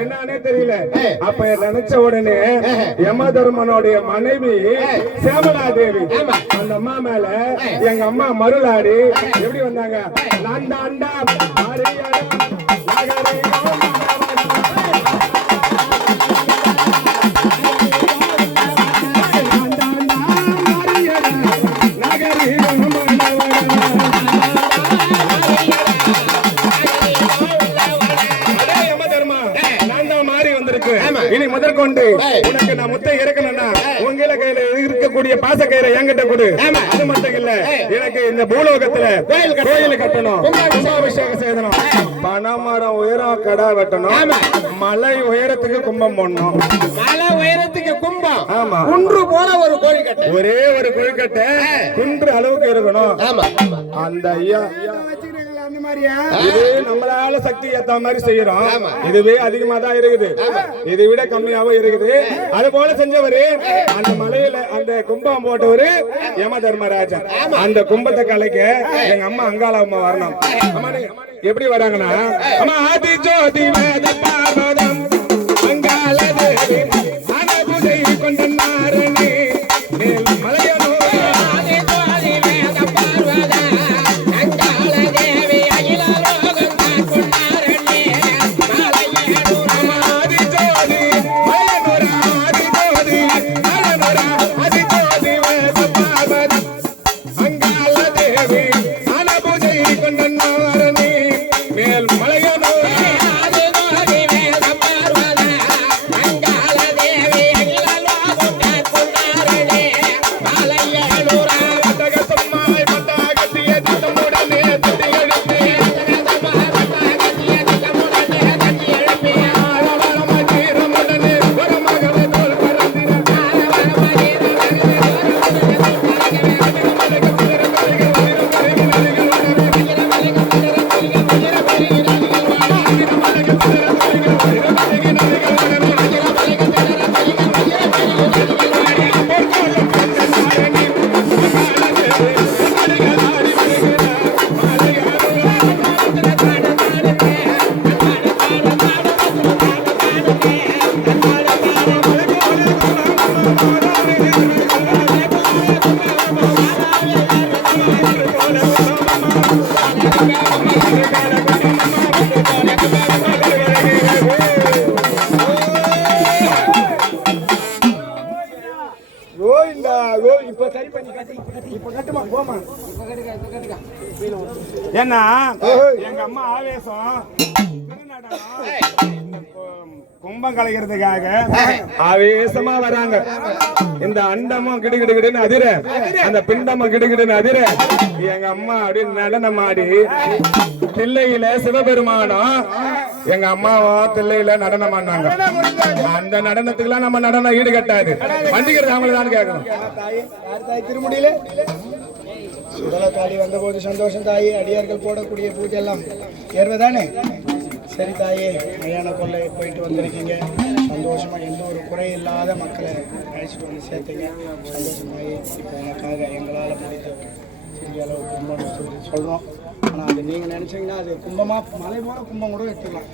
என்னன்னே தெரியல. அப்ப நினைச்ச உடனே யமதர்மனுடைய மனைவி சேமலா தேவி அந்த அம்மா மேல எங்க அம்மா மருளாடி எப்படி வந்தாங்க? லாண்டா அண்டா இனி முதற்கொண்டு உனக்கு நான் முத்தை இறக்கணும்னா உங்கள கையில இருக்கக்கூடிய பாச கயிறை என்கிட்ட கொடு. அது மட்டும் இல்ல, எனக்கு இந்த பூலோகத்துல கோயில் கட்டணும், கும்பாபிஷேகம் செய்யணும், பனைமரம் உயரம் கடா வெட்டணும், மலை உயரத்துக்கு கும்பம் போடணும். மலை உயரத்துக்கு கும்பம்? ஆமா. குன்று போல ஒரு கோழிக்கட்டை, ஒரே ஒரு கோழிக்கட்டை குன்று அளவுக்கு இருக்கணும். அந்த ஐயா இது நம்மளால சக்தி ஏத்த மாதிரி செய்யறோம். இதுவே அதிகமா தான் இருக்குது, இதை விட கம்மியாவும் இருக்குது. அது போல செஞ்சவரு அந்த மலையில அந்த கும்பம் போட்டவரு யம தர்மராஜன். அந்த கும்பத்தை கலைக்க எங்க அம்மா அங்காள அம்மா வரணும். எப்படி வராங்கன்னா, அம்மா ஆதி ஜோதி வேத பார்வதம் அங்காள தேவி அனபுதை கொண்ட நாரணி மலையனோ ஏன்னா எங்க அம்மா ஆவேசம் கும்பம் கலைக்கிறதுக்காக ஆவேசமா வராங்க. இந்த அண்டமும் கிடுகிடுன்னு அதிர, அந்த பிண்டமும் கிடுகிடுன்னு அதிர எங்க அம்மா அப்படின்னு நடனம் ஆடி தில்லையில சிவபெருமானம் எங்க அம்மாவும் தில்லையில நடனம் ஆனாங்க. அந்த நடனத்துக்குலாம் நம்ம நடனம் ஈடு கட்டாது. வண்டிக்கிறது அவங்களதான் கேட்கணும். திருமுடியில சுடலக்காளி வந்த போது சந்தோஷம் தாயே. அடியார்கள் போடக்கூடிய பூஜை எல்லாம் ஏறுவதானே? சரி தாயே, மயான கொள்ளை போயிட்டு வந்திருக்கீங்க, சந்தோஷமா எந்த ஒரு குறை இல்லாத மக்களை அழைச்சிட்டு வந்து சேர்த்தீங்க, சந்தோஷம் தாயே. இப்போ எனக்காக எங்களால் முடிஞ்ச சிறிய அளவு கும்பம்னு சொல்கிறோம். ஆனால் அது நீங்கள் நினச்சிங்கன்னா அது கும்பமாக மலை போல கும்பம் கூட எடுத்துக்கலாம்.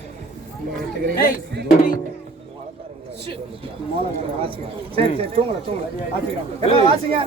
கும்பம் எடுத்துக்கிறீங்க. சரி சரி, தூங்கலை ஆசிக்கிறோம். எல்லாம் ஆசிங்க.